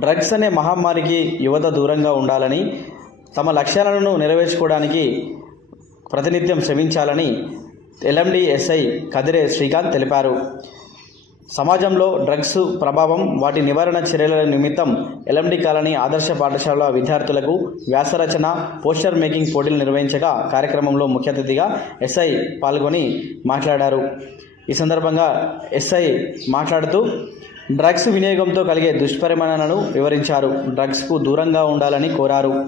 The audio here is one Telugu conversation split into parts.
డ్రగ్స్ అనే మహమ్మారికి యువత దూరంగా ఉండాలని తమ లక్ష్యాలను నెరవేర్చుకోవడానికి ప్రతినిత్యం శ్రమించాలని L M D S I Kadire Srikanth తెలిపారు. సమాజంలో డ్రగ్స్ ప్రభావం వాటి నివారణ చర్యల నిమిత్తం ఎల్ఎండి కాలనీ ఆదర్శ పాఠశాల విద్యార్థులకు వ్యాసరచన పోస్టర్ మేకింగ్ పోటీలు నిర్వహించగా కార్యక్రమంలో ముఖ్య అతిథిగా ఎస్ఐ పాల్గొని మాట్లాడారు. ఈ సందర్భంగా ఎస్ఐ మాట్లాడుతూ డ్రగ్స్ వినియోగంతో కలిగే దుష్పరిమాణాలను వివరించారు. డ్రగ్స్కు దూరంగా ఉండాలని కోరారు.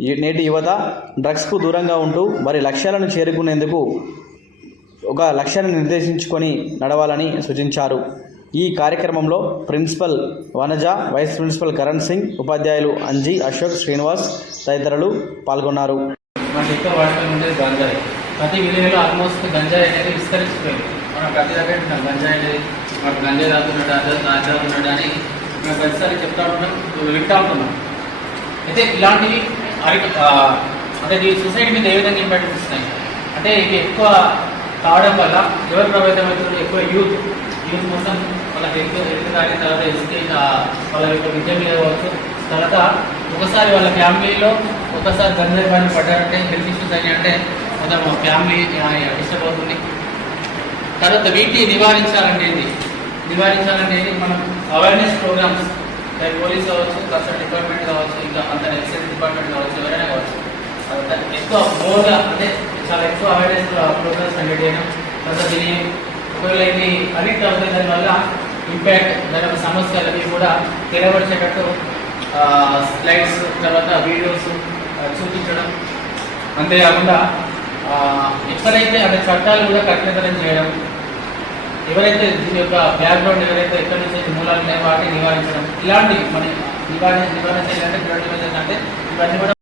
నేటి యువత డ్రగ్స్కు దూరంగా ఉంటూ వారి లక్ష్యాలను చేరుకునేందుకు ఒక లక్ష్యాన్ని నిర్దేశించుకొని నడవాలని సూచించారు. ఈ కార్యక్రమంలో principal Vanaja vice principal Karan Singh ఉపాధ్యాయులు అంజీ అశోక్ శ్రీనివాస్ తదితరులు పాల్గొన్నారు. గంజాయి. ప్రతి విలేజ్లో ఆల్మోస్ట్ గంజాయి అనేది విస్తరించిపోయింది. మనం ప్రతి దగ్గర వింటున్నాం గంజాయి అనేది మనకు గంజాయి తాగుతున్నాడు అదే తాగుతున్నాడు అని మేము ప్రతిసారి చెప్తా ఉంటున్నాం వింటా ఉంటున్నాం. అయితే ఇలాంటివి అరి అంటే ఈ సొసైటీ మీద ఏ విధంగా ఇంపాక్ట్ ఇస్తున్నాయి అంటే ఇవి ఎక్కువ తాగడం వల్ల ఎవరు ప్రభావితం అవుతుంది ఎక్కువ యూత్ యూత్ మొత్తం వాళ్ళ హెల్త్ హెల్త్ కానీ తర్వాత ఎడ్యుకేషన్ వాళ్ళ యొక్క విద్య మీద కావచ్చు. తర్వాత ఒకసారి వాళ్ళ ఫ్యామిలీలో ఒకసారి గందరగోళం పడ్డారంటే హెల్త్ ఇష్యూస్ అని అంటే మొత్తం ఫ్యామిలీ డిస్టర్బ్ అవుతుంది. తర్వాత వీటిని నివారించాలంటే ఏంటి? నివారించాలంటే మనం అవేర్నెస్ ప్రోగ్రామ్స్ లైక్ పోలీస్ కావచ్చు కస్టమ్ డిపార్ట్మెంట్ కావచ్చు ఇంకా అంత ఎక్సైజ్ డిపార్ట్మెంట్ కావచ్చు ఎవరైనా కావచ్చు. ఎక్కువ మోర్గా అంటే చాలా ఎక్కువ అవేర్నెస్ ప్రోగ్రామ్స్ కండక్ట్ చేయడం తర్వాత దీని ఒకవేళ ఇది కనెక్ట్ అవుతుంది దానివల్ల ఇంపాక్ట్ దాని యొక్క సమస్యలు అవి కూడా తెలియపరిచేటట్టు స్లైడ్స్ తర్వాత వీడియోస్ చూపించడం. అంతేకాకుండా ఎక్కడైతే అంటే చట్టాలు కూడా కఠినతరం చేయడం ఎవరైతే దీని యొక్క బ్యాక్గ్రౌండ్ ఎవరైతే ఎక్కడి నుంచి మూలాలు ఉన్నాయో వాటిని నివారించడం ఇలాంటివి మన నివారణ నివారణ చేయాలంటే ఇవన్నీ కూడా